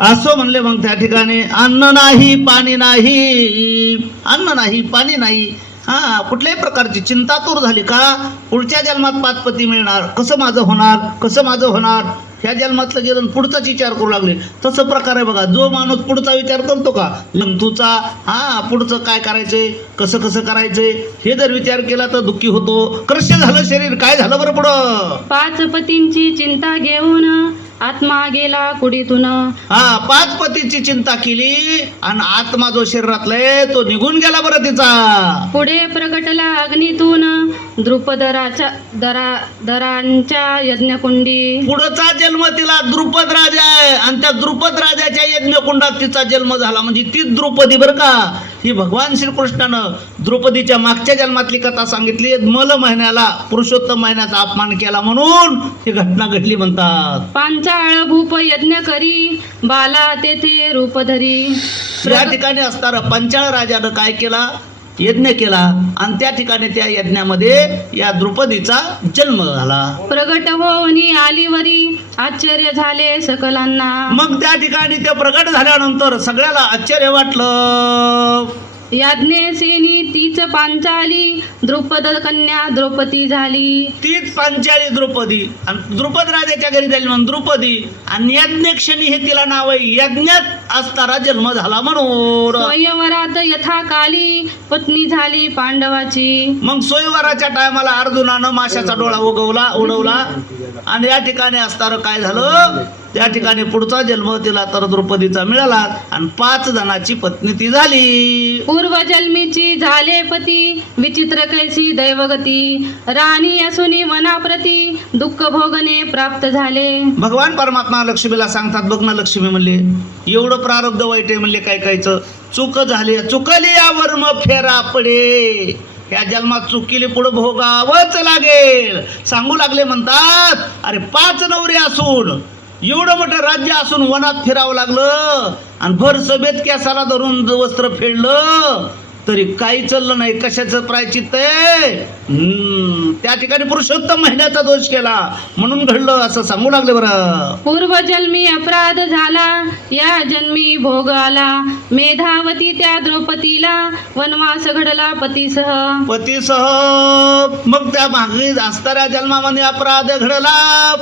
असो म्हणले. मग त्या ठिकाणी अन्न नाही पाणी नाही, अन्न नाही पाणी नाही, कुठल्याही प्रकारची चिंता दूर झाली का पुढच्या जन्मात पाचपती मिळणार, कसं माझं होणार, कसं माझं होणार, ह्या जन्मातलं गेलं पुढचाच विचार करू लागले. तसं प्रकार आहे बघा. जो माणूस पुढचा विचार करतो का जंतूचा, पुढचं काय करायचंय, कसं कसं करायचंय, हे जर विचार केला तर दुःखी होतो. कृष्य झालं शरीर, काय झालं बरं पुढं. पाच पतींची चिंता घेऊन आत्मा गेला कुडीतून. पाच पतीची चिंता केली आणि आत्मा जो शरीरातला आहे तो निघून गेला बरं तिचा. पुढे प्रगटला अग्नीतून द्रुपदराच्या दरांच्या यज्ञकुंडी. पुढचा जन्म तिला द्रुपद राजा आहे आणि त्या द्रुपद राजाच्या यज्ञकुंडात तिचा जन्म झाला. म्हणजे ती द्रुपदी बरं का. ही भगवान श्रीकृष्णानं द्रुपदीच्या मागच्या जन्मातली कथा सांगितली. मल महिन्याला पुरुषोत्तम महिन्याचा अपमान केला म्हणून ही घटना घडली म्हणतात. पांचाळ भूप यज्ञ करी बाला तेथे रूपधरी. या ठिकाणी असणारा पंचाळ राजानं काय केला, यज्ञ केला आणि त्या ठिकाणी त्या यज्ञामध्ये या द्रुपदीचा जन्म झाला. प्रगट होऊनी आलीवरी आश्चर्य झाले सकलांना. मग त्या ठिकाणी ते प्रगट झाल्यानंतर सगळ्याला आश्चर्य वाटलं. याज्ञसेनी तीच पांचाली द्रुपद कन्या द्रौपदी झाली. तीच पांचाळी द्रौपदी आणि द्रुपद राजाच्या घरी झाली म्हणून द्रुपदी आणि यज्ञक्षणी हे तिला नाव आहे. यज्ञात असताना जन्म झाला म्हणून. स्वयंवरात यथाकाली पत्नी झाली पांडवाची. मग स्वयंवराच्या टायमाला अर्जुनानं माशाचा डोळा उडवला आणि या ठिकाणी असताना काय झालं, त्या ठिकाणी पुढचा जन्म तिला तर द्रौपदीचा मिळाला आणि 5 जणांची पत्नी ती झाली. पूर्वजन्मीची झाले पती विचित्र कैसी दैवगती. राणी असुनी मनाप्रती दुःख भोगणे प्राप्त झाले. भगवान परमात्मा लक्ष्मीला सांगतात, बघ ना लक्ष्मी म्हणले एवढं प्रारब्ध वाईट आहे म्हणले, काय कायचं चूक झाली, चुकली यावर मग फेरा पडे. या जन्मात चुकीले पुढे भोगावंच लागेल. सांगू लागले म्हणतात, अरे 5 नवरे असून एवढं मोठं राज्य असून वनात फिरावं लागलं आणि भर सभेत केसाला धरून वस्त्र फेडलं तरी काही चाललं नाही. कशाचं प्रायचित्त आहे. त्या ठिकाणी पुरुषोत्तम महिन्याचा दोष केला म्हणून घडलं असं सांगू लागले. बरं, पूर्वजन्मी अपराध झाला या जन्मी भोग आला. मेधावती त्या द्रौपदीला वनवास घडला पतीसह. मग त्या मागे असणाऱ्या जन्मामध्ये अपराध घडला